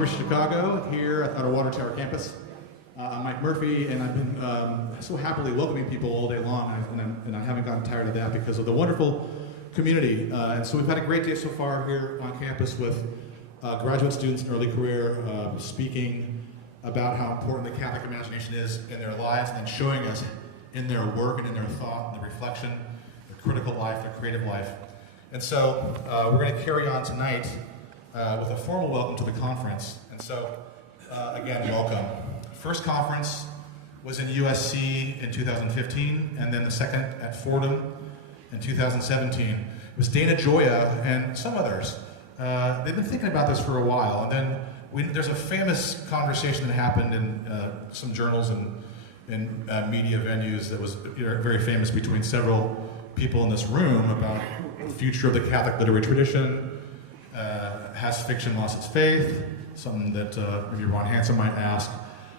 University of Chicago, here at our Water Tower campus. I'm Mike Murphy, and I've been so happily welcoming people all day long, and I haven't gotten tired of that because of the wonderful community. And so we've had a great day so far here on campus with graduate students in early career speaking about how important the Catholic imagination is in their lives, and showing us in their work and in their thought, and the reflection, their critical life, their creative life. And so we're going to carry on tonight with a formal welcome to the conference. And so, again, welcome. First conference was in USC in 2015, and then the second at Fordham in 2017. It was Dana Gioia and some others. They've been thinking about this for a while, and then there's a famous conversation that happened in some journals and in media venues that was very famous between several people in this room about the future of the Catholic literary tradition. Has fiction lost its faith? Something that maybe Ron Hansen might ask.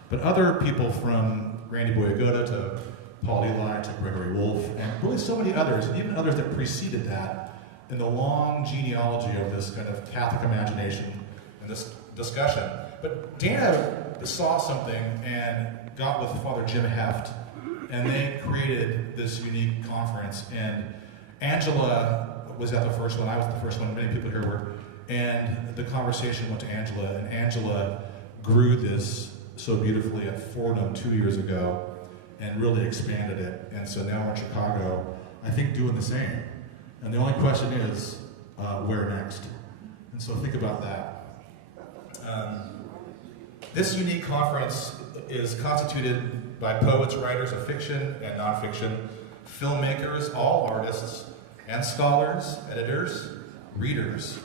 But other people, from Randy Boyagoda to Paul Eli to Gregory Wolfe, and really so many others, and even others that preceded that, in the long genealogy of this kind of Catholic imagination and this discussion. But Dana saw something and got with Father Jim Heft, and they created this unique conference. And Angela was at the first one, I was at the first one, many people here were, and the conversation went to Angela, and Angela grew this so beautifully at Fordham 2 years ago and really expanded it. And so now we're in Chicago, I think, doing the same. And the only question is, where next? And so think about that. This unique conference is constituted by poets, writers of fiction and nonfiction, filmmakers, all artists, and scholars, editors, readers.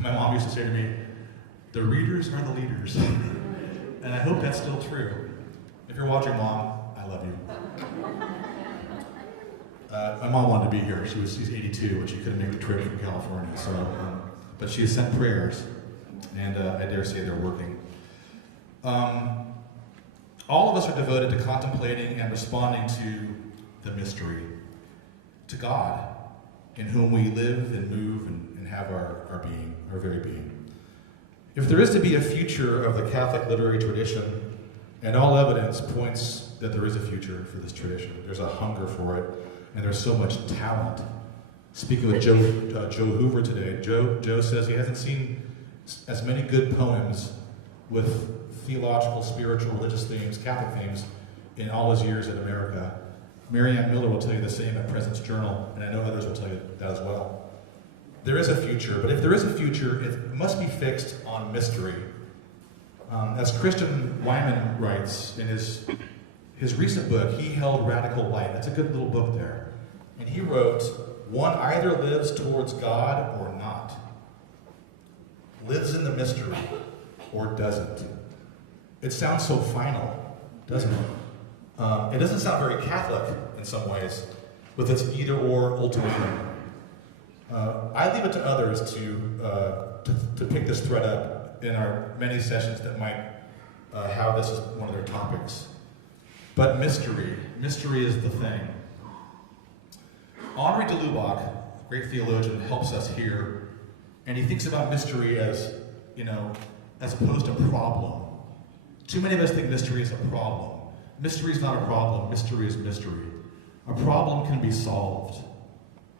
My mom used to say to me, the readers are the leaders. And I hope that's still true. If you're watching, Mom, I love you. My mom wanted to be here. She's 82, but she couldn't make the trip from California. So, but she has sent prayers, and I dare say they're working. All of us are devoted to contemplating and responding to the mystery, to God, in whom we live and move and have our being, our very being. If there is to be a future of the Catholic literary tradition, and all evidence points that there is a future for this tradition, there's a hunger for it, and there's so much talent. Speaking with Joe Hoover today, Joe says he hasn't seen as many good poems with theological, spiritual, religious themes, Catholic themes, in all his years in America. Marianne Miller will tell you the same at President's Journal, and I know others will tell you that as well. There is a future, but if there is a future, it must be fixed on mystery. As Christian Wyman writes in his recent book, He Held Radical Light. That's a good little book there. And he wrote, one either lives towards God or not, lives in the mystery or doesn't. It sounds so final, doesn't it? It doesn't sound very Catholic in some ways, with its either-or ultimatum. I leave it to others to pick this thread up in our many sessions that might have this as one of their topics. But mystery is the thing. Henri de Lubac, great theologian, helps us here, and he thinks about mystery as, as opposed to problem. Too many of us think mystery is a problem. Mystery is not a problem, mystery is mystery. A problem can be solved,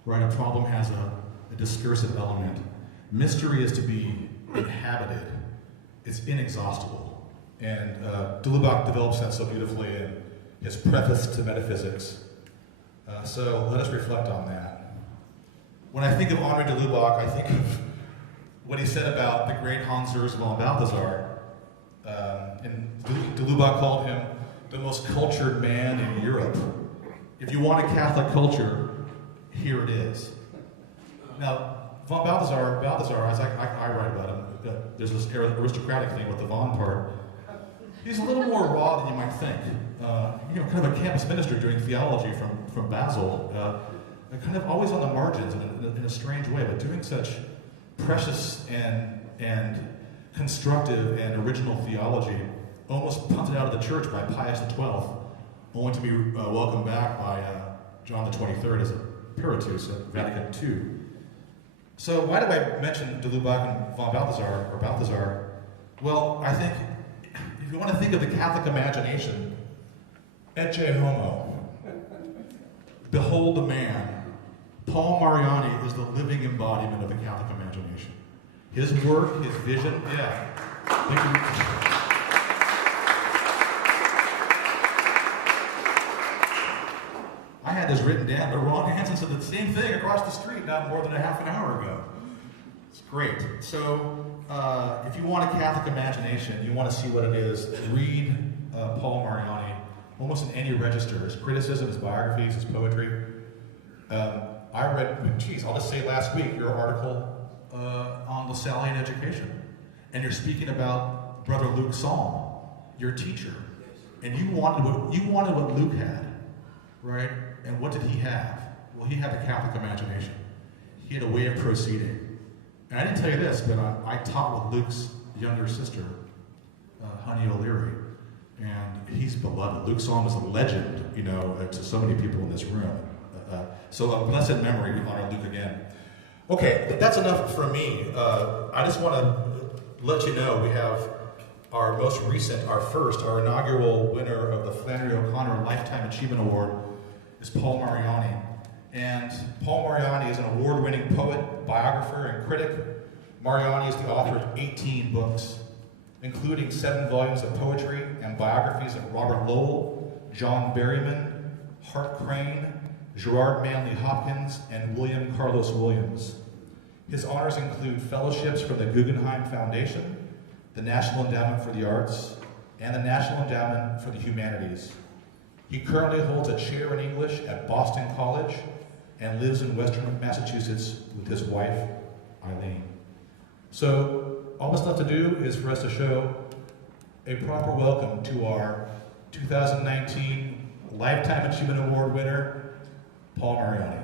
right? A problem has a discursive element. Mystery is to be inhabited. It's inexhaustible. And de Lubac develops that so beautifully in his preface to Metaphysics. So let us reflect on that. When I think of Henri de Lubac, I think of what he said about the great Hans Urs von Balthasar. And de Lubac called him the most cultured man in Europe. If you want a Catholic culture, here it is. Now, von Balthasar, as I write about him, there's this aristocratic thing with the von part. He's a little more raw than you might think. Kind of a campus minister doing theology from Basel, kind of always on the margins in a strange way, but doing such precious and constructive and original theology, almost punted out of the church by Pius XII, only to be welcomed back by John the 23rd as a Peritus at Vatican II. So why do I mention de Lubac and von Balthasar, or Balthasar? Well, I think if you want to think of the Catholic imagination, ecce homo, behold a man. Paul Mariani is the living embodiment of the Catholic imagination. His work, his vision, yeah. Thank you. I had this written down, but Ron Hansen said the same thing across the street not more than a half an hour ago. It's great. So, if you want a Catholic imagination, you want to see what it is, read Paul Mariani, almost in any register. His criticism, his biographies, his poetry. I read, I'll just say last week, your article on Lassallean education. And you're speaking about Brother Luke Psalm, your teacher. And you wanted what Luke had, right? And what did he have? Well, he had the Catholic imagination. He had a way of proceeding. And I didn't tell you this, but I taught with Luke's younger sister, Honey O'Leary, and he's beloved. Luke Psalm is a legend, to so many people in this room. So a blessed memory, we honor Luke again. Okay, that's enough from me. I just want to let you know we have our most recent, our inaugural winner of the Flannery O'Connor Lifetime Achievement Award is Paul Mariani. And Paul Mariani is an award-winning poet, biographer, and critic. Mariani is the author of 18 books, including 7 volumes of poetry and biographies of Robert Lowell, John Berryman, Hart Crane, Gerard Manley Hopkins, and William Carlos Williams. His honors include fellowships from the Guggenheim Foundation, the National Endowment for the Arts, and the National Endowment for the Humanities. He currently holds a chair in English at Boston College and lives in Western Massachusetts with his wife, Eileen. So, all that's left to do is for us to show a proper welcome to our 2019 Lifetime Achievement Award winner, Paul Mariani.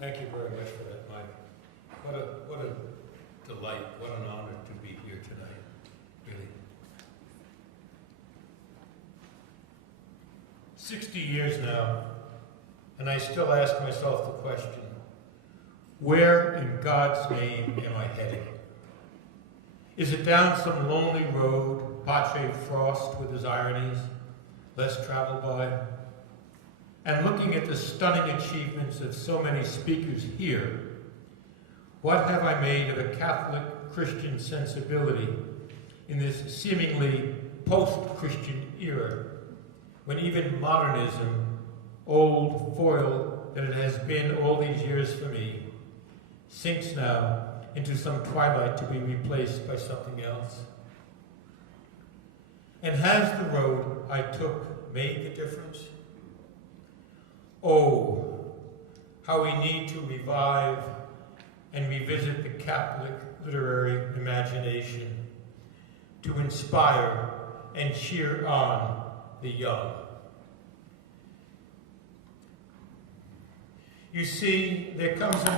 Thank you very much for that, Mike. What a delight, what an honor to be here tonight, really. 60 years now, and I still ask myself the question, where in God's name am I heading? Is it down some lonely road, Pache Frost with his ironies, less traveled by? And looking at the stunning achievements of so many speakers here, what have I made of a Catholic Christian sensibility in this seemingly post-Christian era, when even modernism, old foil that it has been all these years for me, sinks now into some twilight to be replaced by something else? And has the road I took made the difference? Oh, how we need to revive and revisit the Catholic literary imagination to inspire and cheer on the young. You see, there comes a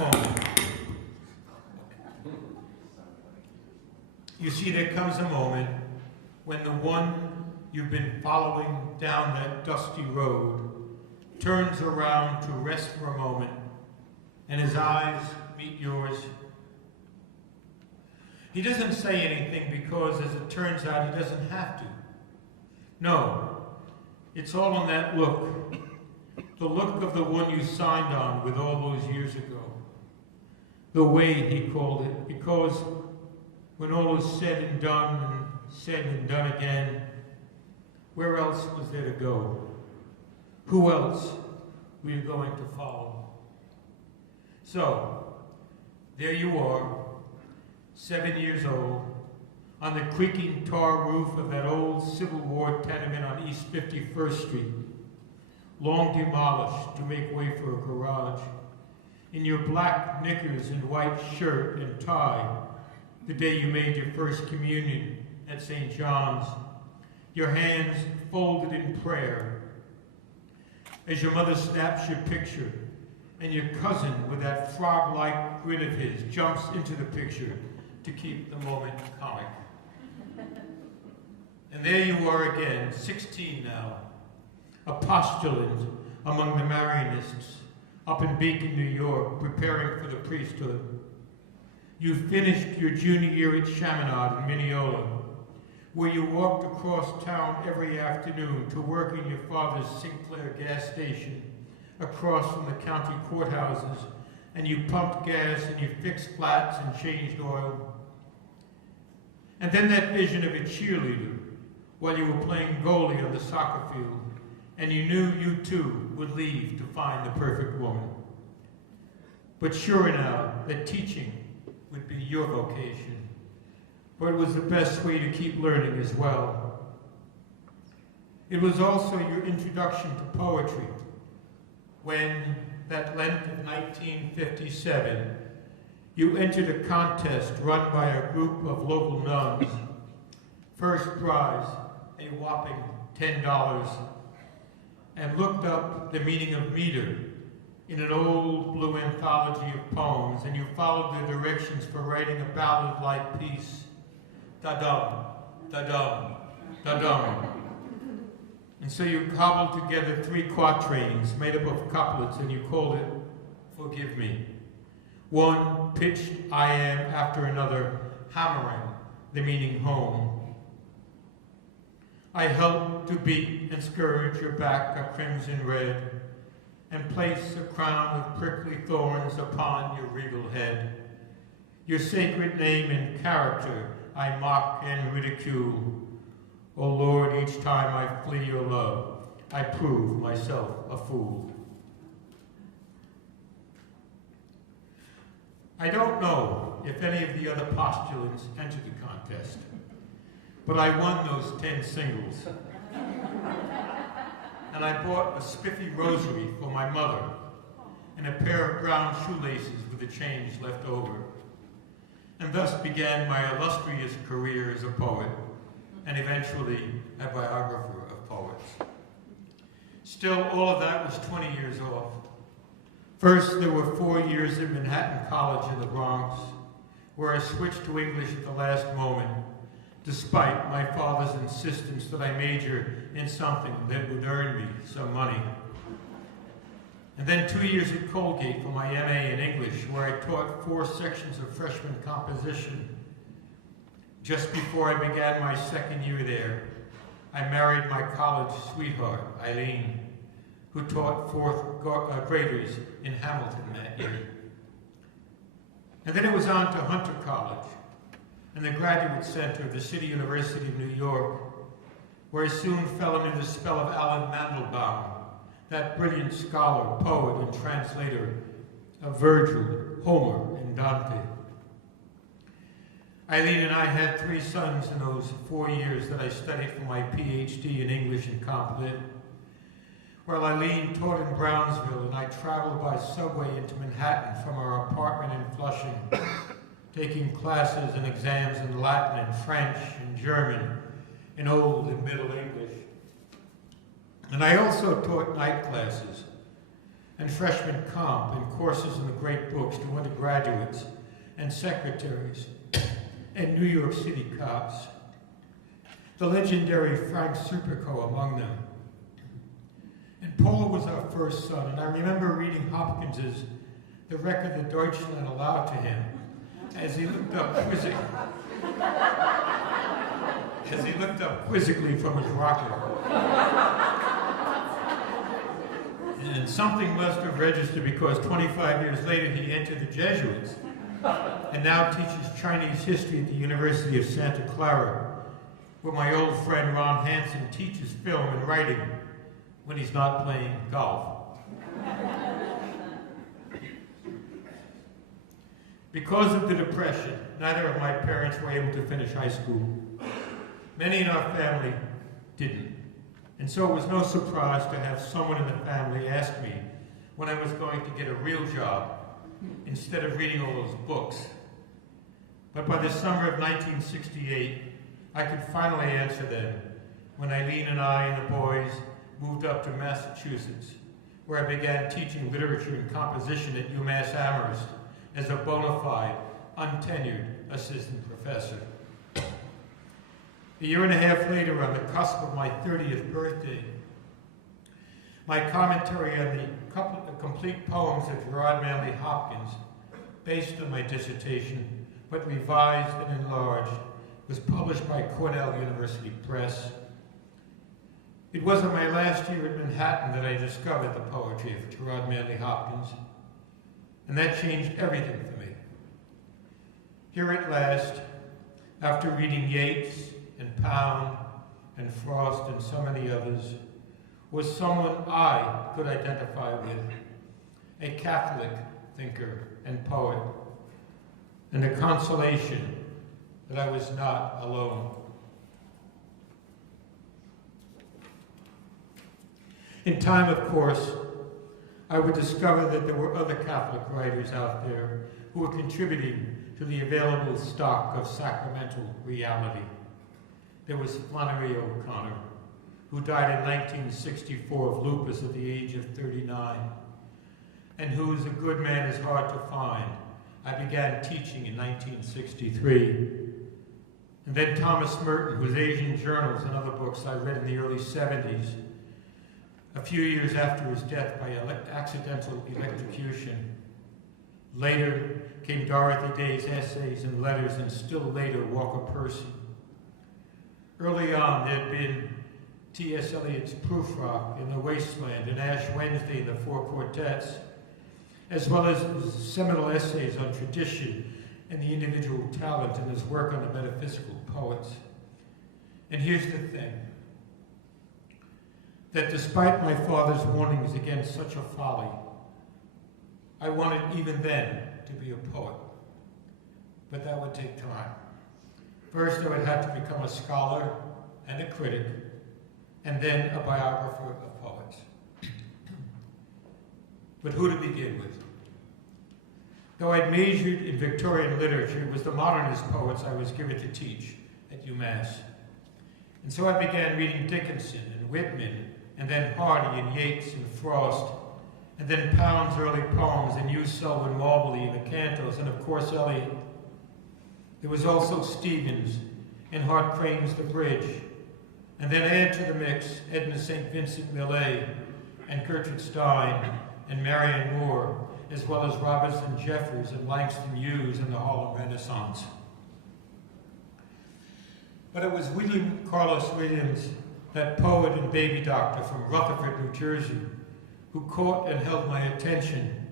moment when the one you've been following down that dusty road turns around to rest for a moment, and his eyes meet yours. He doesn't say anything because, as it turns out, he doesn't have to. No, it's all in that look, the look of the one you signed on with all those years ago. The way, he called it, because when all was said and done again, where else was there to go? Who else were you going to follow? So, there you are, 7 years old, on the creaking tar roof of that old Civil War tenement on East 51st Street, long demolished to make way for a garage, in your black knickers and white shirt and tie, the day you made your first communion at St. John's, your hands folded in prayer. as your mother snaps your picture and your cousin with that frog-like grin of his jumps into the picture to keep the moment comic. And there you are again, 16 now, a postulant among the Marianists up in Beacon, New York, preparing for the priesthood. You finished your junior year at Chaminade in Mineola, where you walked across town every afternoon to work in your father's Sinclair gas station across from the county courthouses, and you pumped gas and you fixed flats and changed oil. And then that vision of a cheerleader while you were playing goalie on the soccer field, and you knew you too would leave to find the perfect woman. But sure enough, that teaching would be your vocation, for it was the best way to keep learning as well. It was also your introduction to poetry, when, that Lent of 1957, you entered a contest run by a group of local nuns. First prize, a whopping $10, and looked up the meaning of meter in an old blue anthology of poems, and you followed the directions for writing a ballad-like piece. Da-dum, da-dum, da-dum. And so you cobbled together 3 quatrains made up of couplets, and you called it Forgive Me. One pitched I am after another, hammering the meaning home. I helped to beat and scourge your back a crimson red, and place a crown of prickly thorns upon your regal head. Your sacred name and character I mock and ridicule. O Lord, each time I flee your love, I prove myself a fool. I don't know if any of the other postulants entered the contest, but I won those 10 singles. And I bought a spiffy rosary for my mother and a pair of brown shoelaces with the change left over. And thus began my illustrious career as a poet, and eventually a biographer of poets. Still, all of that was 20 years off. First, there were 4 years at Manhattan College in the Bronx, where I switched to English at the last moment, despite my father's insistence that I major in something that would earn me some money. And then 2 years at Colgate for my MA in English, where I taught 4 sections of freshman composition. Just before I began my second year there, I married my college sweetheart, Eileen, who taught 4th graders in Hamilton that year. And then it was on to Hunter College and the Graduate Center of the City University of New York, where I soon fell under the spell of Alan Mandelbaum, that brilliant scholar, poet, and translator of Virgil, Homer, and Dante. Eileen and I had 3 sons in those 4 years that I studied for my PhD in English and Comp Lit. While Eileen taught in Brownsville and I traveled by subway into Manhattan from our apartment in Flushing, taking classes and exams in Latin and French and German, in Old and Middle English. And I also taught night classes and freshman comp and courses in the great books to undergraduates and secretaries and New York City cops. The legendary Frank Serpico among them. And Paul was our first son, and I remember reading Hopkins's The Record that Deutschland aloud to him as he looked up quizzically from his rocket. And something must have registered because 25 years later he entered the Jesuits and now teaches Chinese history at the University of Santa Clara, where my old friend Ron Hansen teaches film and writing when he's not playing golf. Because of the Depression, neither of my parents were able to finish high school. Many in our family didn't. And so it was no surprise to have someone in the family ask me when I was going to get a real job instead of reading all those books. But by the summer of 1968, I could finally answer them when Eileen and I and the boys moved up to Massachusetts where I began teaching literature and composition at UMass Amherst as a bona fide, untenured assistant professor. A year and a half later, on the cusp of my 30th birthday, my commentary on the complete poems of Gerard Manley Hopkins, based on my dissertation, but revised and enlarged, was published by Cornell University Press. It was in my last year at Manhattan that I discovered the poetry of Gerard Manley Hopkins, and that changed everything for me. Here at last, after reading Yeats and Pound and Frost and so many others, was someone I could identify with, a Catholic thinker and poet, and a consolation that I was not alone. In time, of course, I would discover that there were other Catholic writers out there who were contributing to the available stock of sacramental reality. There was Flannery O'Connor, who died in 1964 of lupus at the age of 39, and whose A Good Man is Hard to Find I began teaching in 1963. And then Thomas Merton, whose Asian journals and other books I read in the early 70s, a few years after his death by accidental electrocution. Later came Dorothy Day's essays and letters, and still later Walker Percy. Early on, there had been T.S. Eliot's Prufrock in the Wasteland and Ash Wednesday in the Four Quartets, as well as seminal essays on tradition and the individual talent and his work on the metaphysical poets. And here's the thing, that despite my father's warnings against such a folly, I wanted even then to be a poet. But that would take time. First, I would have to become a scholar and a critic, and then a biographer of poets. But who to begin with? Though I'd majored in Victorian literature, it was the modernist poets I was given to teach at UMass. And so I began reading Dickinson and Whitman, and then Hardy and Yeats and Frost, and then Pound's early poems and Hugh Selwyn Mobley and the Cantos, and of course Eliot. There was also Stevens and Hart Crane's The Bridge, and then add to the mix Edna St. Vincent Millay and Gertrude Stein and Marianne Moore, as well as Robinson Jeffers and Langston Hughes and the Harlem Renaissance. But it was William Carlos Williams, that poet and baby doctor from Rutherford, New Jersey, who caught and held my attention.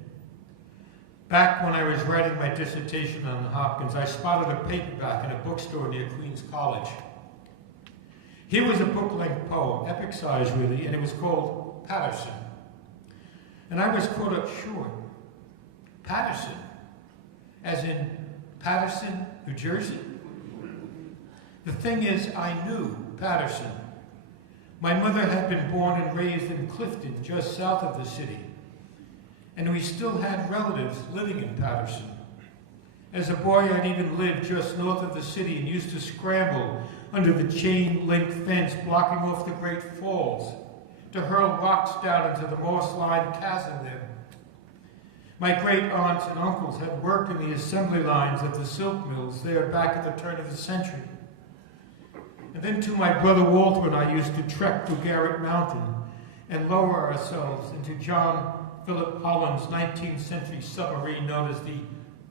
Back when I was writing my dissertation on Hopkins, I spotted a paperback in a bookstore near Queens College. Here was a book-length poem, epic size really, and it was called Patterson. And I was caught up short. Patterson, as in Patterson, New Jersey? The thing is, I knew Patterson. My mother had been born and raised in Clifton, just south of the city, and we still had relatives living in Patterson. As a boy, I'd even lived just north of the city and used to scramble under the chain-link fence blocking off the Great Falls to hurl rocks down into the moss-lined chasm there. My great aunts and uncles had worked in the assembly lines of the silk mills there back at the turn of the century. And then too, my brother Walter and I used to trek to Garrett Mountain and lower ourselves into John Philip Holland's 19th century submarine known as the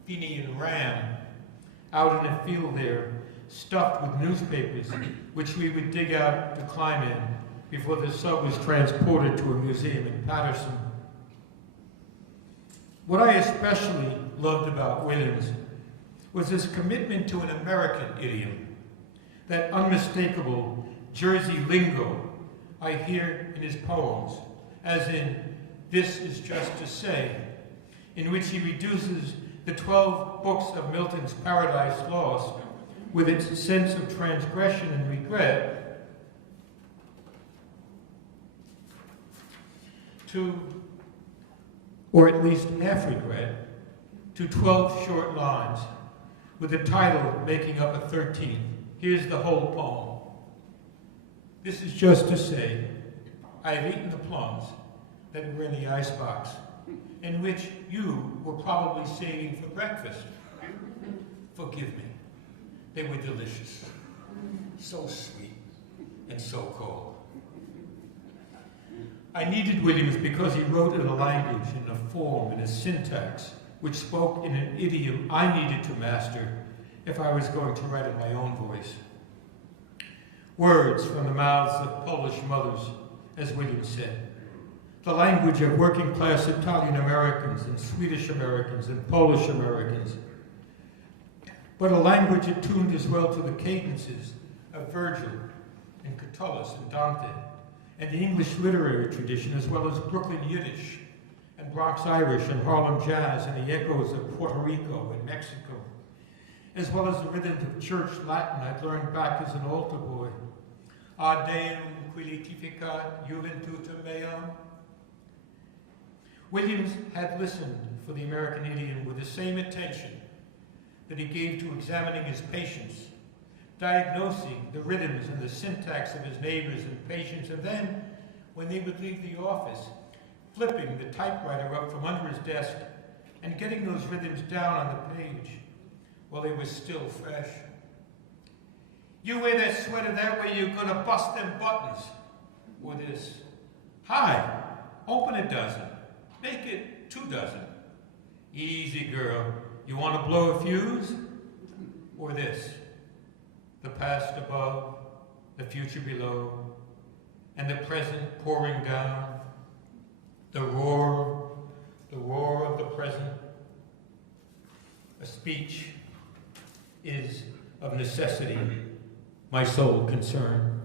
Fenian Ram, out in a field there, stuffed with newspapers, which we would dig out to climb in before the sub was transported to a museum in Patterson. What I especially loved about Williams was his commitment to an American idiom, that unmistakable Jersey lingo I hear in his poems, as in This Is Just to Say, in which he reduces the 12 books of Milton's Paradise Lost, with its sense of transgression and regret, to, or at least half regret, to 12 short lines, with the title making up a 13th. Here's the whole poem. This is just to say, I have eaten the plums, that were in the icebox, and which you were probably saving for breakfast. Forgive me. They were delicious. So sweet and so cold. I needed Williams because he wrote in a language, in a form, in a syntax, which spoke in an idiom I needed to master if I was going to write in my own voice. Words from the mouths of Polish mothers, as Williams said. The language of working-class Italian Americans and Swedish Americans and Polish Americans. But a language attuned as well to the cadences of Virgil and Catullus and Dante, and the English literary tradition, as well as Brooklyn Yiddish and Bronx Irish and Harlem jazz and the echoes of Puerto Rico and Mexico, as well as the rhythms of church Latin I'd learned back as an altar boy. Ad Deum quilitificat juventutem meam. Williams had listened for the American idiom with the same attention that he gave to examining his patients, diagnosing the rhythms and the syntax of his neighbors and patients, and then, when they would leave the office, flipping the typewriter up from under his desk and getting those rhythms down on the page while they were still fresh. You wear that sweater that way, you're gonna bust them buttons. Or this. Hi, open a dozen. Make it 2 dozen. Easy, girl. You want to blow a fuse? Or this. The past above, the future below, and the present pouring down. The roar of the present. A speech is of necessity my sole concern.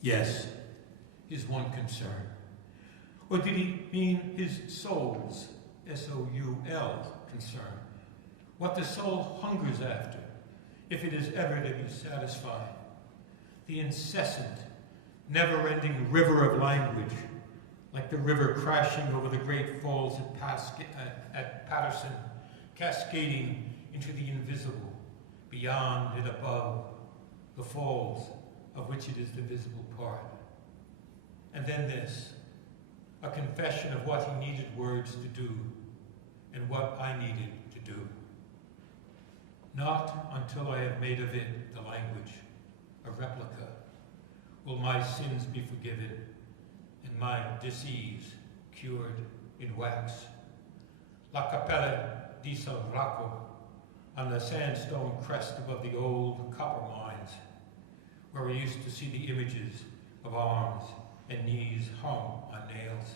Yes, his one concern. Or did he mean his soul's, S-O-U-L, concern? What the soul hungers after, if it is ever to be satisfied. The incessant, never-ending river of language, like the river crashing over the great falls at Patterson, cascading into the invisible, beyond and above the falls of which it is the visible part. And then this, a confession of what he needed words to do and what I needed to do. Not until I have made of it the language, a replica, will my sins be forgiven and my disease cured in wax. La Capella di San Rocco, on the sandstone crest above the old copper mines, where we used to see the images of arms and knees hung on nails.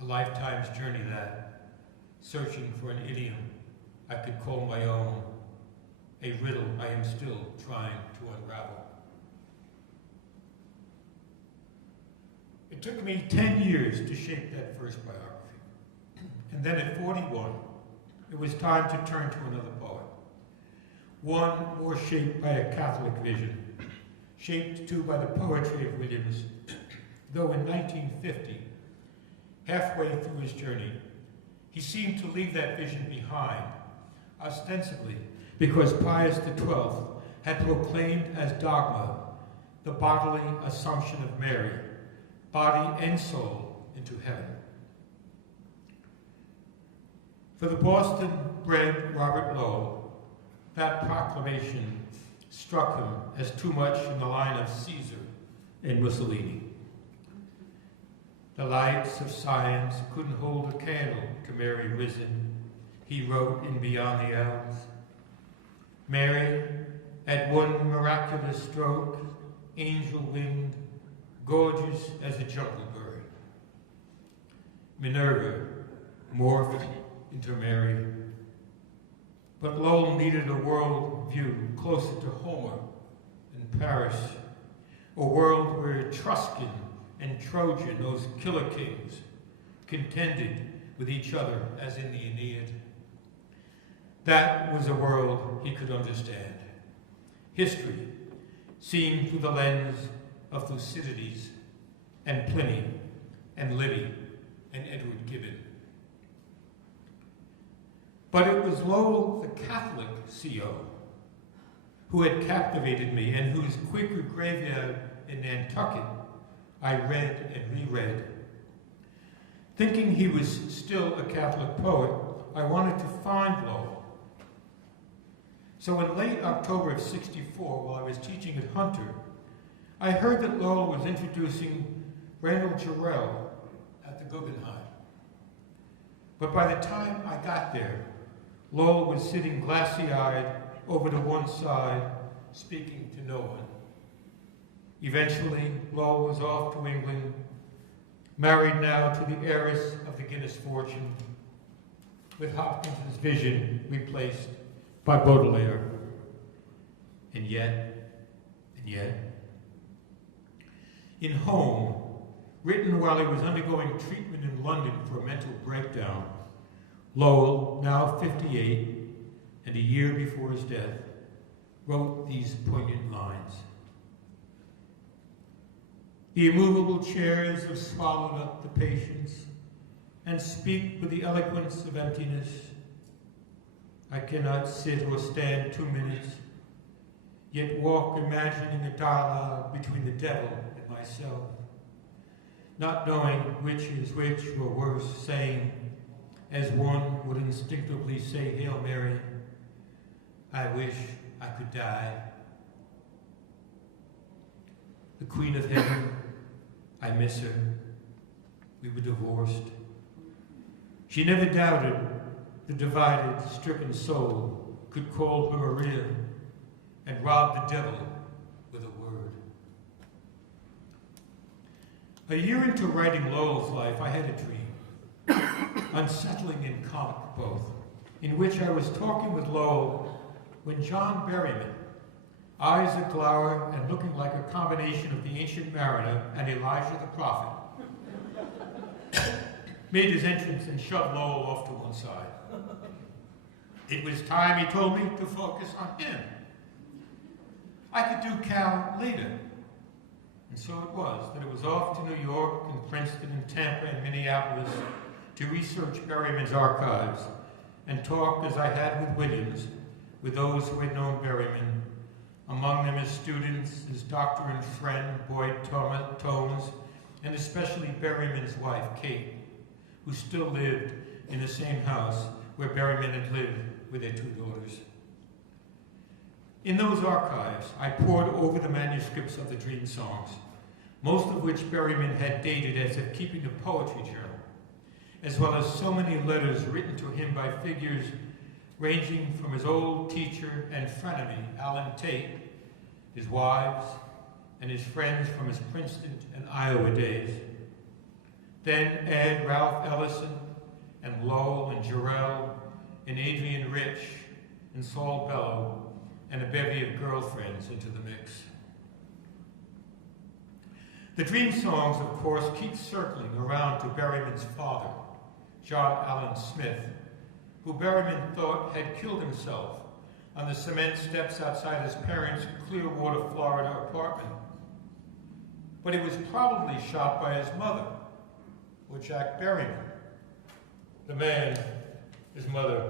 A lifetime's journey that, searching for an idiom I could call my own, a riddle I am still trying to unravel. It took me 10 years to shape that first biography. And then at 41, it was time to turn to another poet. One more shaped by a Catholic vision, shaped too by the poetry of Williams, though in 1950, halfway through his journey, he seemed to leave that vision behind, ostensibly because Pius XII had proclaimed as dogma the bodily assumption of Mary, body and soul, into heaven. For the Boston-bred Robert Lowell, that proclamation struck him as too much in the line of Caesar and Mussolini. The lights of science couldn't hold a candle to Mary risen, he wrote in Beyond the Elves. Mary, at one miraculous stroke, angel-winged, gorgeous as a jungle bird. Minerva morphed into Mary. But Lowell needed a world view closer to Homer and Paris, a world where Etruscan and Trojan, those killer kings, contended with each other as in the Aeneid. That was a world he could understand. History, seen through the lens of Thucydides and Pliny and Livy and Edward Gibbon. But it was Lowell, the Catholic CO, who had captivated me and whose Quaker graveyard in Nantucket I read and reread. Thinking he was still a Catholic poet, I wanted to find Lowell. So in late October of '64, while I was teaching at Hunter, I heard that Lowell was introducing Randall Jarrell at the Guggenheim. But by the time I got there, Lowell was sitting glassy-eyed over to one side, speaking to no one. Eventually, Lowell was off to England, married now to the heiress of the Guinness fortune, with Hopkins' vision replaced by Baudelaire. And yet, in Home, written while he was undergoing treatment in London for a mental breakdown, Lowell, now 58, and a year before his death, wrote these poignant lines. The immovable chairs have swallowed up the patience and speak with the eloquence of emptiness. I cannot sit or stand 2 minutes, yet walk imagining a dialogue between the devil and myself, not knowing which is which, or worse, saying, as one would instinctively say, Hail Mary, I wish I could die. The Queen of Heaven, I miss her. We were divorced. She never doubted the divided, stricken soul could call her Maria and rob the devil with a word. A year into writing Lowell's life, I had a dream, unsettling and comic both, in which I was talking with Lowell when John Berryman, eyes aglower and looking like a combination of the Ancient Mariner and Elijah the Prophet, made his entrance and shoved Lowell off to one side. It was time, he told me, to focus on him. I could do Cal later. And so it was that it was off to New York and Princeton and Tampa and Minneapolis to research Berryman's archives and talk, as I had with Williams, with those who had known Berryman, among them his students, his doctor and friend, Boyd Thomas, and especially Berryman's wife, Kate, who still lived in the same house where Berryman had lived with their 2 daughters. In those archives, I pored over the manuscripts of the Dream Songs, most of which Berryman had dated as if keeping a poetry journal, as well as so many letters written to him by figures ranging from his old teacher and frenemy, Alan Tate, his wives, and his friends from his Princeton and Iowa days. Then add Ralph Ellison, and Lowell, and Jarrell, and Adrian Rich, and Saul Bellow, and a bevy of girlfriends into the mix. The Dream Songs, of course, keep circling around to Berryman's father, John Allen Smith, who Berryman thought had killed himself on the cement steps outside his parents' Clearwater, Florida apartment. But he was probably shot by his mother, or Jack Berryman, the man his mother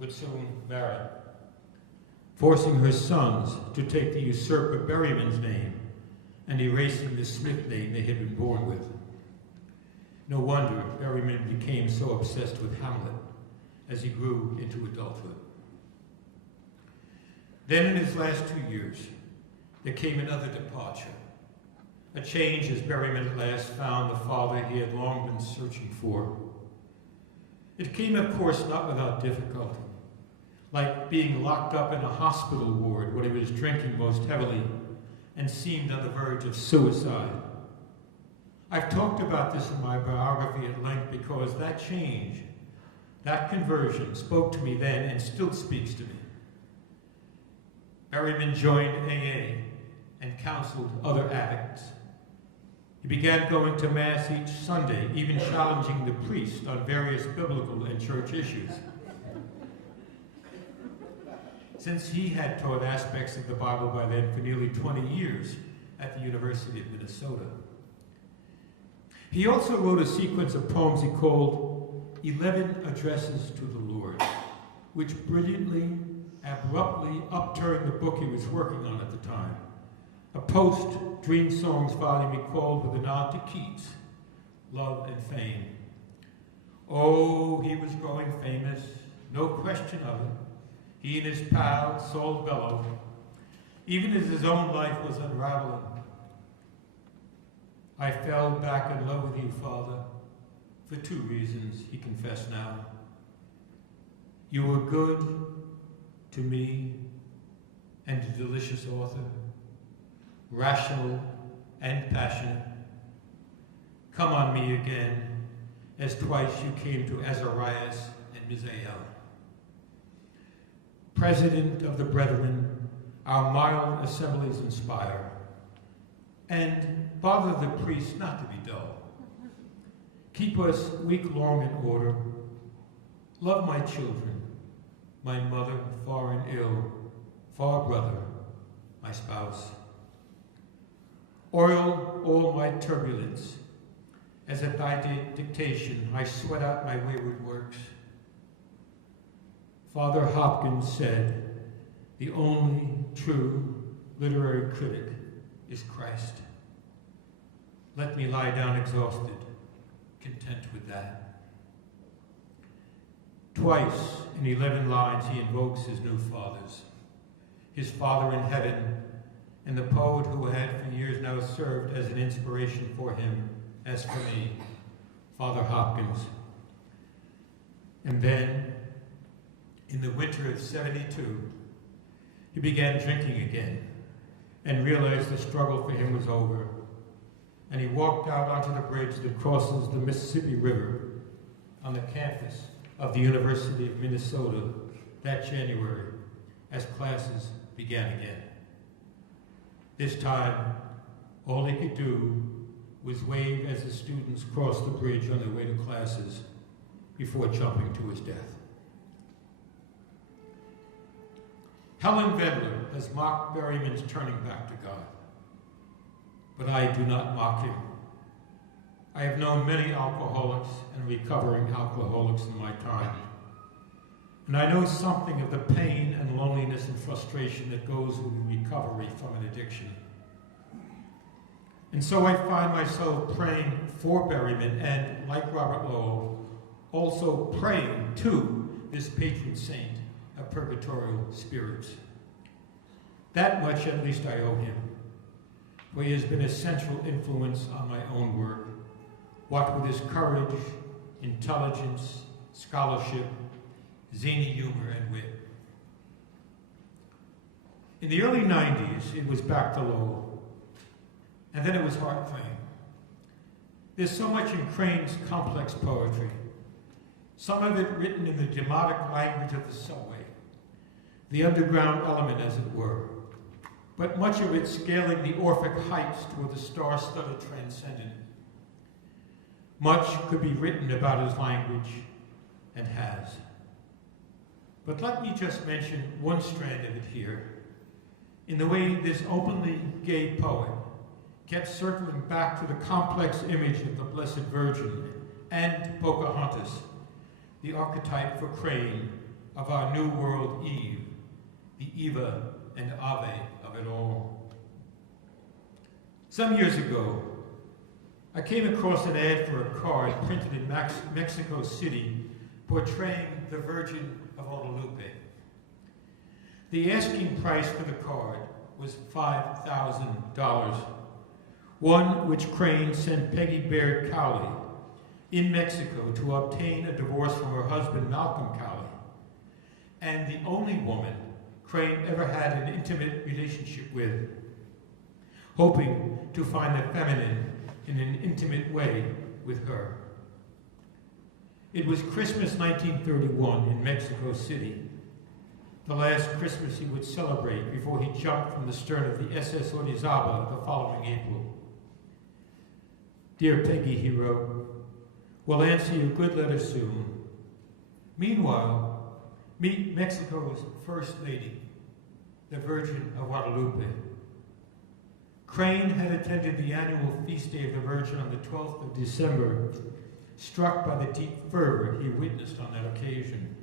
would soon marry, forcing her sons to take the usurper Berryman's name and erasing the Smith name they had been born with. No wonder Berryman became so obsessed with Hamlet as he grew into adulthood. Then in his last 2 years, there came another departure, a change as Berryman at last found the father he had long been searching for. It came, of course, not without difficulty, like being locked up in a hospital ward when he was drinking most heavily and seemed on the verge of suicide. I've talked about this in my biography at length because that change, that conversion, spoke to me then and still speaks to me. Berryman joined AA and counseled other addicts. He began going to Mass each Sunday, even challenging the priest on various biblical and church issues. Since he had taught aspects of the Bible by then for nearly 20 years at the University of Minnesota. He also wrote a sequence of poems he called 11 Addresses to the Lord, which brilliantly, abruptly upturned the book he was working on at the time, A post-Dream Songs volume he called with a nod to Keats, Love and Fame. Oh, he was growing famous, no question of it. He and his pal sold bellow, even as his own life was unraveling. I fell back in love with you, Father, for 2 reasons, he confessed now. You were good to me and a delicious author, rational and passionate. Come on me again, as twice you came to Azarias and Misael. President of the Brethren, our mild assemblies inspire, and bother the priests not to be dull. Keep us week-long in order. Love my children, my mother far and ill, far brother, my spouse. Oil all my turbulence, as at thy dictation I sweat out my wayward works. Father Hopkins said, the only true literary critic is Christ. Let me lie down exhausted, content with that. Twice in 11 lines he invokes his new fathers, his Father in heaven, and the poet who had for years now served as an inspiration for him, as for me, Father Hopkins. And then, in the winter of '72, he began drinking again and realized the struggle for him was over. And he walked out onto the bridge that crosses the Mississippi River on the campus of the University of Minnesota that January as classes began again. This time, all he could do was wave as the students crossed the bridge on their way to classes before jumping to his death. Helen Vendler has mocked Berryman's turning back to God, but I do not mock him. I have known many alcoholics and recovering alcoholics in my time, and I know something of the pain and loneliness and frustration that goes with recovery from an addiction. And so I find myself praying for Berryman and, like Robert Lowell, also praying to this patron saint of purgatorial spirits. That much at least I owe him, for he has been a central influence on my own work, what with his courage, intelligence, scholarship, zany humor, and wit. In the early 90s, it was back to Lowell, and then it was Hart Crane. There's so much in Crane's complex poetry, some of it written in the demotic language of the subway, the underground element, as it were, but much of it scaling the Orphic heights toward the star-studded transcendent. Much could be written about his language, and has. But let me just mention one strand of it here, in the way this openly gay poet kept circling back to the complex image of the Blessed Virgin and Pocahontas, the archetype for Crane of our New World Eve, the Eva and Ave of it all. Some years ago, I came across an ad for a card printed in Mexico City portraying the Virgin of Guadalupe. The asking price for the card was $5,000, one which Crane sent Peggy Baird Cowley in Mexico to obtain a divorce from her husband, Malcolm Cowley, and the only woman Crane ever had an intimate relationship with, hoping to find the feminine in an intimate way with her. It was Christmas 1931 in Mexico City, the last Christmas he would celebrate before he jumped from the stern of the SS Orizaba the following April. Dear Peggy, he wrote, we'll answer your good letter soon. Meanwhile, meet Mexico's First Lady, the Virgin of Guadalupe. Crane had attended the annual Feast Day of the Virgin on the 12th of December, struck by the deep fervor he witnessed on that occasion.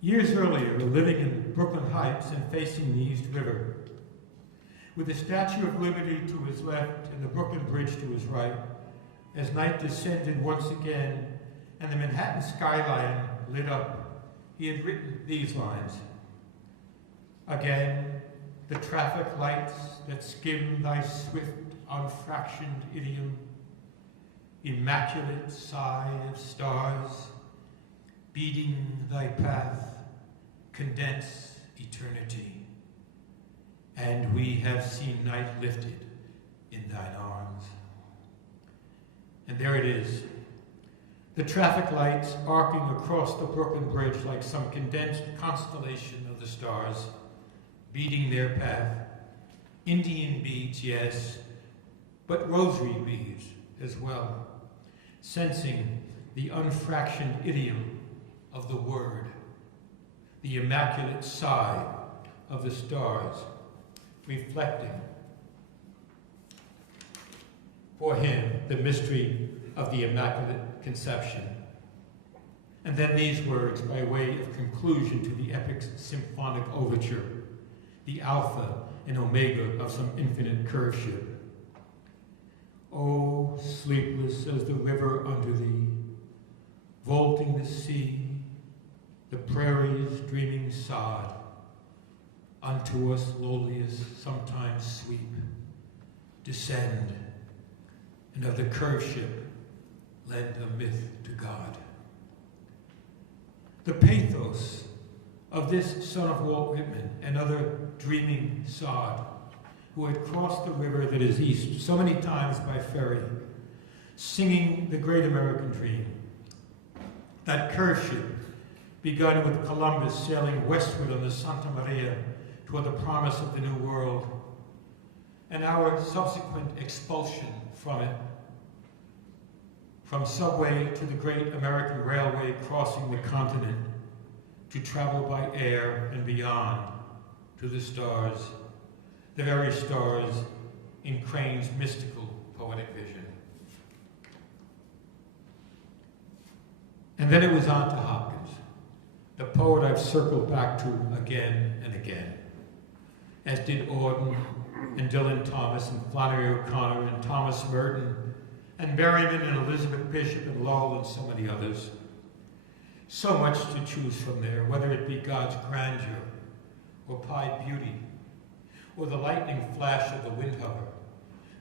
Years earlier, living in Brooklyn Heights and facing the East River, with the Statue of Liberty to his left and the Brooklyn Bridge to his right, as night descended once again and the Manhattan skyline lit up, he had written these lines. Again, the traffic lights that skim thy swift, unfractioned idiom, immaculate sigh of stars, beating thy path, condense eternity. And we have seen night lifted in thine arms. And there it is. The traffic lights arcing across the Brooklyn Bridge like some condensed constellation of the stars, beating their path. Indian beads, yes, but rosary beads as well, sensing the unfractioned idiom of the word, the immaculate sigh of the stars, reflecting for him the mystery of the Immaculate Conception. And then these words by way of conclusion to the epic's symphonic overture, the alpha and omega of some infinite curveship. Oh, sleepless as the river under thee, vaulting the sea, the prairie's dreaming sod, unto us lowliest sometimes sweep, descend, and of the curveship lend a myth to God. The pathos of this son of Walt Whitman and other dreaming sod who had crossed the river that is east so many times by ferry, singing the great American dream. That curveship begun with Columbus sailing westward on the Santa Maria toward the promise of the New World, and our subsequent expulsion from it, from subway to the great American railway crossing the continent to travel by air and beyond to the stars, the very stars in Crane's mystical poetic vision. And then it was on to Hopkins, the poet I've circled back to again and again, as did Auden and Dylan Thomas and Flannery O'Connor and Thomas Merton and Berryman and Elizabeth Bishop and Lowell and so many others. So much to choose from there, whether it be God's grandeur or pied beauty, or the lightning flash of the windhover,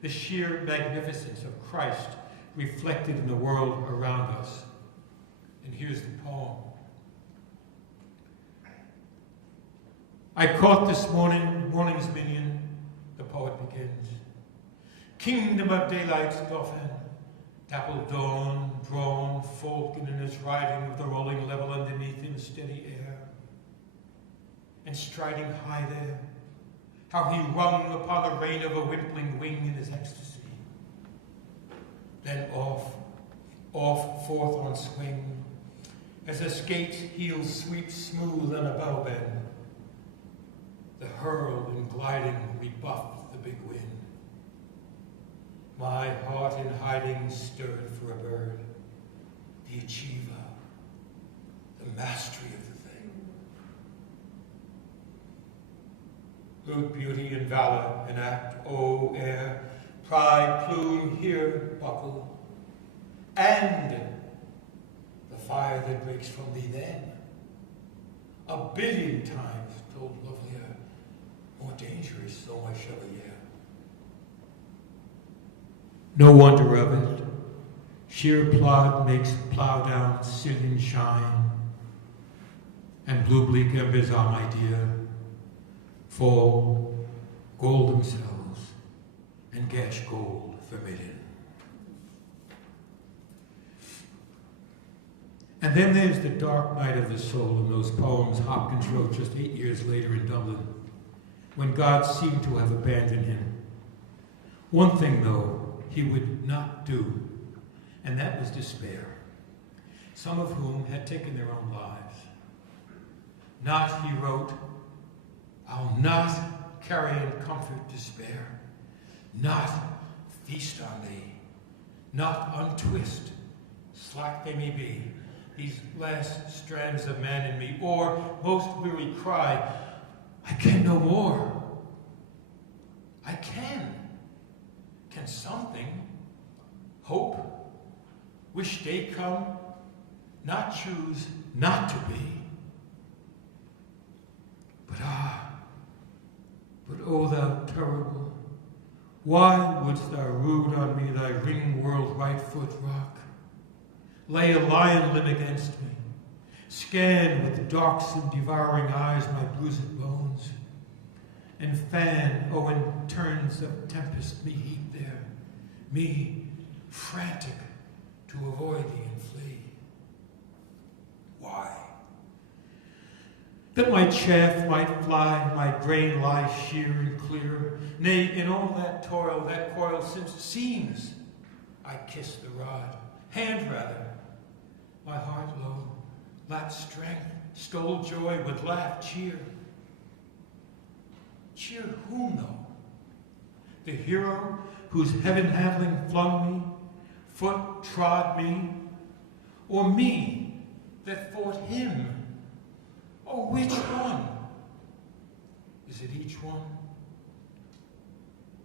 the sheer magnificence of Christ reflected in the world around us. And here's the poem. I caught this morning's minion, the poet begins. Kingdom of daylight's dauphin, dappled dawn, drawn, falcon in his riding with the rolling level underneath him, steady air. And striding high there, how he rung upon the rein of a wimpling wing in his ecstasy. Then off, forth on swing, as a skate's heel sweeps smooth on a bow bend. The hurl and gliding rebuffed the big wind. My heart in hiding stirred for a bird, the achiever, the mastery of the thing. Brute beauty and valor enact, O air, pride, plume, here buckle, and the fire that breaks from thee then, a billion times told lovelier, more dangerous, so much chevalier. No wonder of it, sheer plod makes plow down Scythian shine, and blue bleak embers are my dear, fall, gold themselves, and gash gold forbidden. And then there's the dark night of the soul in those poems Hopkins wrote just 8 years later in Dublin, when God seemed to have abandoned him. One thing, though, he would not do, and that was despair, some of whom had taken their own lives. Not, he wrote, I'll not carry in comfort despair, not feast on thee, not untwist, slack they may be, these last strands of man in me, or most weary cry, I can no more. I can something, hope, wish day come, not choose not to be. But O thou terrible, why wouldst thou rude on me thy ring world right foot rock? Lay a lion limb against me, scan with darksome devouring eyes my bruised bones, and fan, O in turns of tempest me heap there, me frantic to avoid thee and flee. Why? That my chaff might fly, my grain lie sheer and clear. Nay, in all that toil, that coil, since seems I kiss the rod, hand rather, my heart low, lacked strength, stole joy, would laugh, cheer. Cheer whom though? The hero whose heaven handling flung me, foot trod me, or me that fought him? Oh, which one? Is it each one?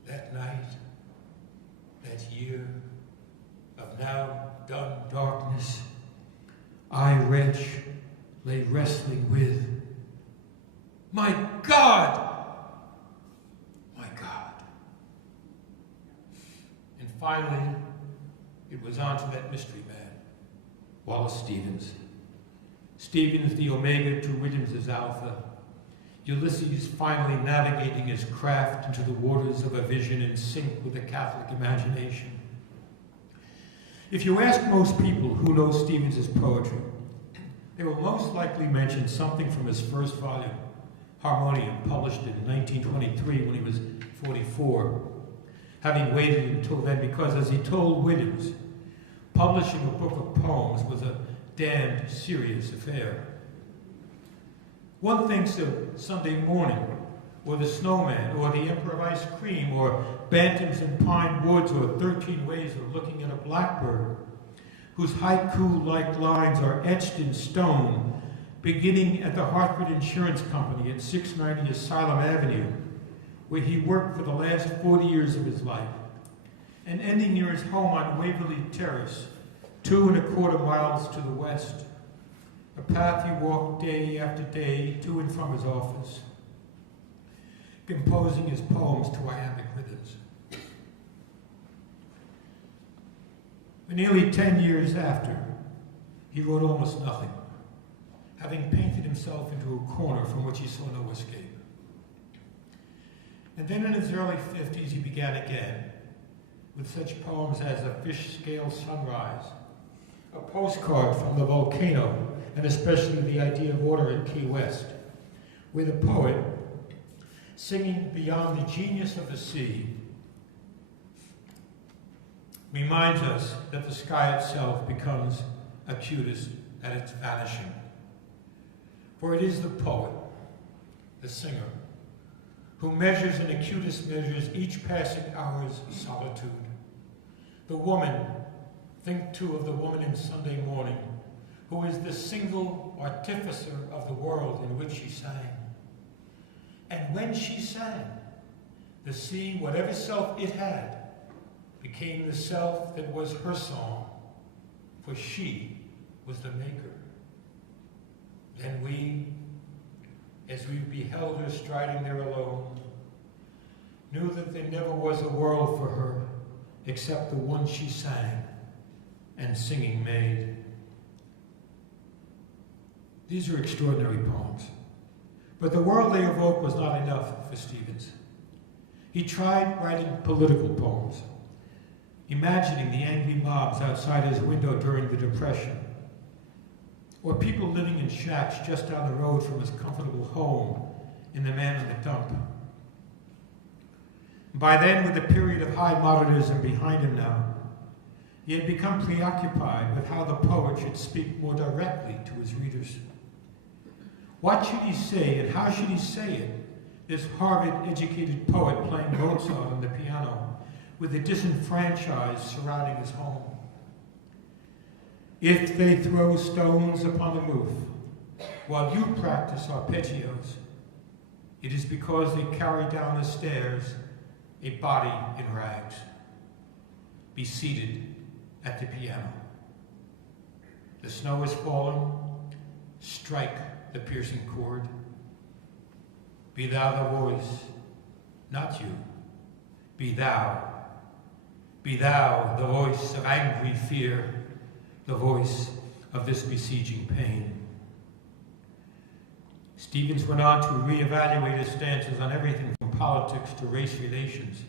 That night, that year of now done darkness, I, wretch, lay wrestling with. My God! My God. And finally, it was on to that mystery man, Wallace Stevens. Stevens, the Omega to Williams' Alpha. Ulysses finally navigating his craft into the waters of a vision in sync with the Catholic imagination. If you ask most people who know Stevens' poetry, they will most likely mention something from his first volume, Harmonium, published in 1923 when he was 44, having waited until then because, as he told Williams, publishing a book of poems was a damned serious affair. One thinks of Sunday Morning, or The Snowman, or The Emperor of Ice Cream, or Bantams in Pine Woods, or 13 Ways of Looking at a Blackbird, whose haiku-like lines are etched in stone, beginning at the Hartford Insurance Company at 690 Asylum Avenue, where he worked for the last 40 years of his life, and ending near his home on Waverly Terrace, 2¼ miles to the west, a path he walked day after day to and from his office, composing his poems to iambic rhythms. For nearly 10 years after, he wrote almost nothing, having painted himself into a corner from which he saw no escape. And then in his early 50s, he began again, with such poems as A Fish-Scale Sunrise, a postcard from the volcano, and especially the idea of order in Key West, where the poet, singing beyond the genius of the sea, reminds us that the sky itself becomes acutest at its vanishing. For it is the poet, the singer, who measures and acutest measures each passing hour's solitude. The woman, think too of the woman in Sunday Morning, who is the single artificer of the world in which she sang. And when she sang, the sea, whatever self it had, became the self that was her song, for she was the maker. Then we, as we beheld her striding there alone, knew that there never was a world for her except the one she sang and singing made. These are extraordinary poems, but the world they evoke was not enough for Stevens. He tried writing political poems, imagining the angry mobs outside his window during the Depression, or people living in shacks just down the road from his comfortable home in The Man in the Dump. By then, with the period of high modernism behind him now, he had become preoccupied with how the poet should speak more directly to his readers. What should he say and how should he say it, this Harvard-educated poet playing Mozart on the piano with the disenfranchised surrounding his home? If they throw stones upon the roof while you practice arpeggios, it is because they carry down the stairs a body in rags. Be seated at the piano. The snow is falling. Strike the piercing chord. Be thou the voice, not you. Be thou the voice of angry fear, the voice of this besieging pain. Stevens went on to reevaluate his stances on everything from politics to race relations,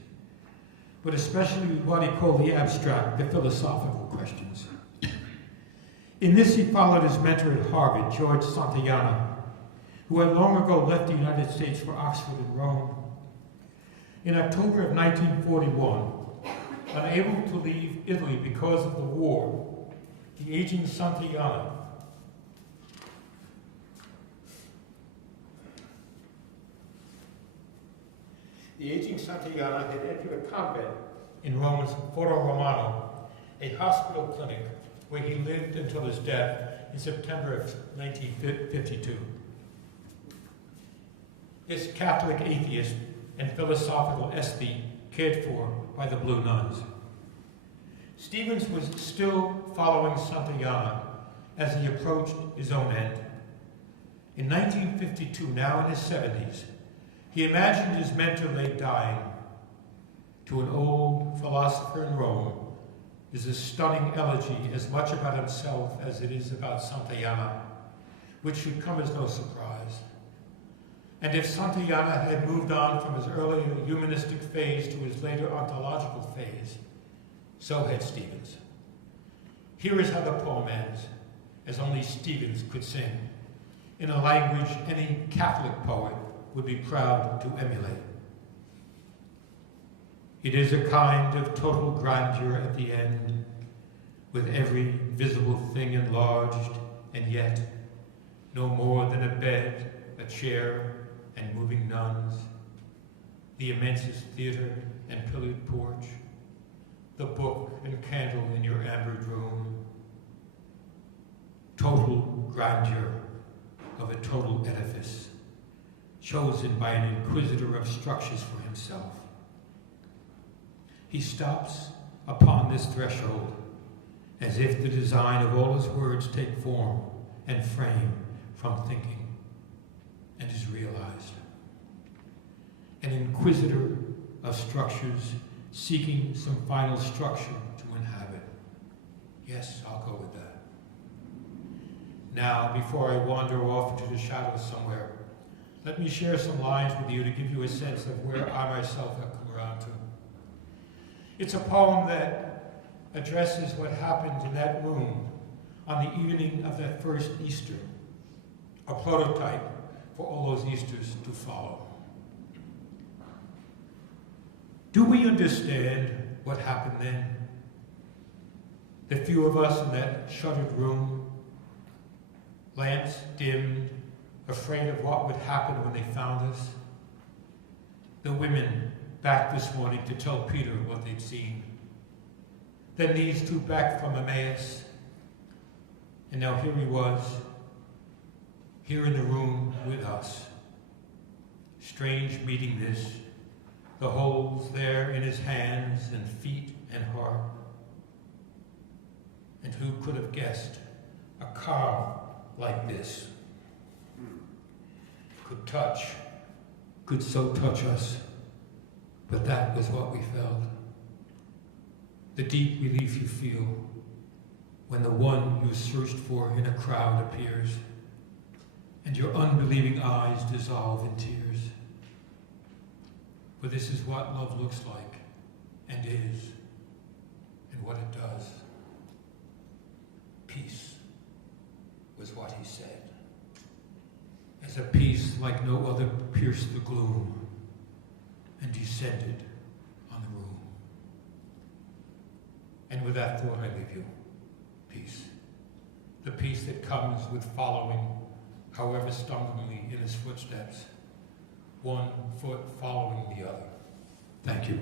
but especially what he called the abstract, the philosophical questions. In this, he followed his mentor at Harvard, George Santayana, who had long ago left the United States for Oxford and Rome. In October of 1941, unable to leave Italy because of the war, the aging Santayana had entered a convent in Rome's Foro Romano, a hospital clinic where he lived until his death in September of 1952. This Catholic atheist and philosophical aesthete cared for by the Blue Nuns. Stevens was still following Santayana as he approached his own end. In 1952, now in his 70s, he imagined his mentor lay dying. To an old philosopher in Rome is a stunning elegy as much about himself as it is about Santayana, which should come as no surprise. And if Santayana had moved on from his earlier humanistic phase to his later ontological phase, so had Stevens. Here is how the poem ends, as only Stevens could sing, in a language any Catholic poet would be proud to emulate. It is a kind of total grandeur at the end, with every visible thing enlarged, and yet no more than a bed, a chair, and moving nuns, the immensest theater and pillared porch, the book and candle in your ambered room. Total grandeur of a total edifice, chosen by an inquisitor of structures for himself. He stops upon this threshold as if the design of all his words take form and frame from thinking and is realized. An inquisitor of structures seeking some final structure to inhabit. Yes, I'll go with that. Now, before I wander off into the shadows somewhere, let me share some lines with you to give you a sense of where I myself have come around to. It's a poem that addresses what happened in that room on the evening of that first Easter, a prototype for all those Easters to follow. Do we understand what happened then? The few of us in that shuttered room, lamps dimmed, afraid of what would happen when they found us. The women back this morning to tell Peter what they'd seen. Then these two back from Emmaus. And now here he was, here in the room with us. Strange meeting this, the holes there in his hands and feet and heart. And who could have guessed a car like this could touch, could so touch us, but that was what we felt. The deep relief you feel when the one you searched for in a crowd appears, and your unbelieving eyes dissolve in tears. For this is what love looks like, and is, and what it does. Peace was what he said. As a peace like no other pierced the gloom and descended on the room. And with that thought I leave you. Peace. The peace that comes with following, however stumblingly, in his footsteps, one foot following the other. Thank you.